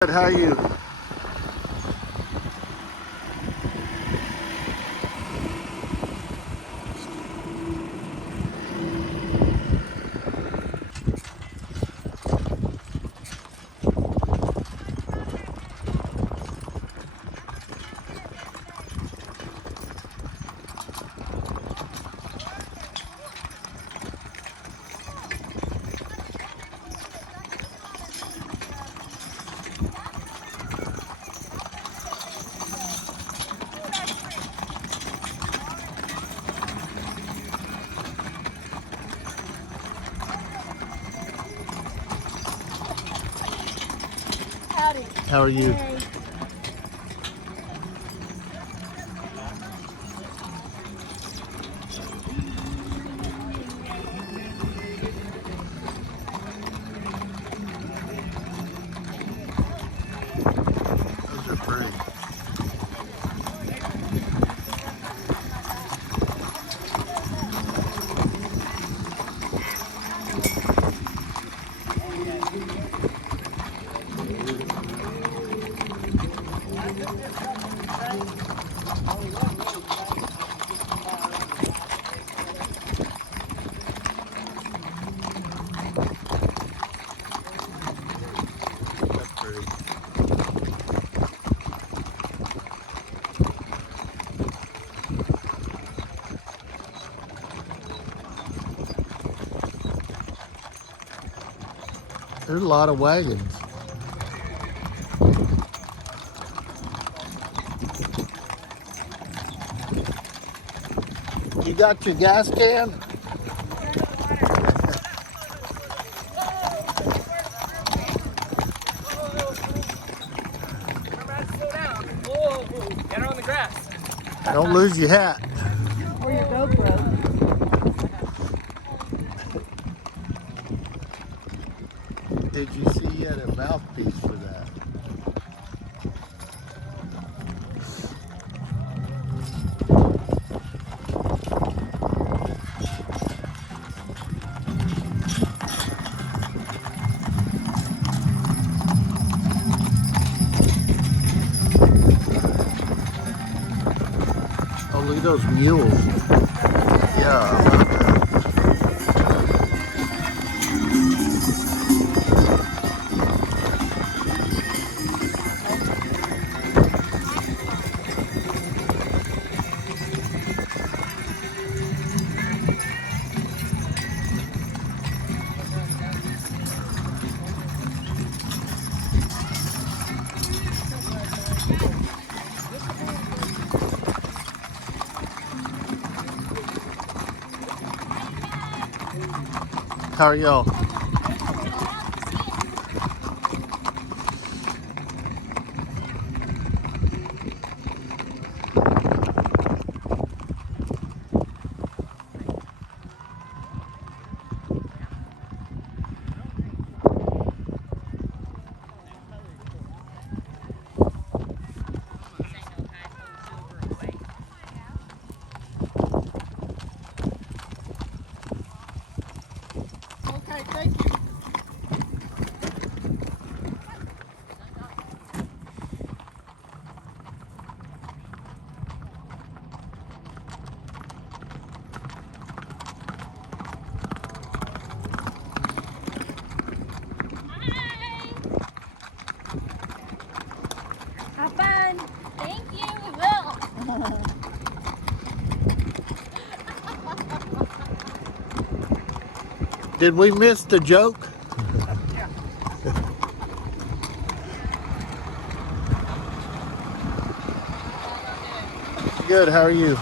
Good, how are you? Howdy. How are you? Hey. Those are pretty. That's pretty. There's a lot of wagons. You got your gas can? Get her on the grass. Don't lose your hat. Or your GoPro. Did you see you had a mouthpiece for that? Oh, look at those mules. Yeah, I love that. How are y'all? Okay, thank you. Have fun. Thank you. We will. Did we miss the joke? Good, how are you?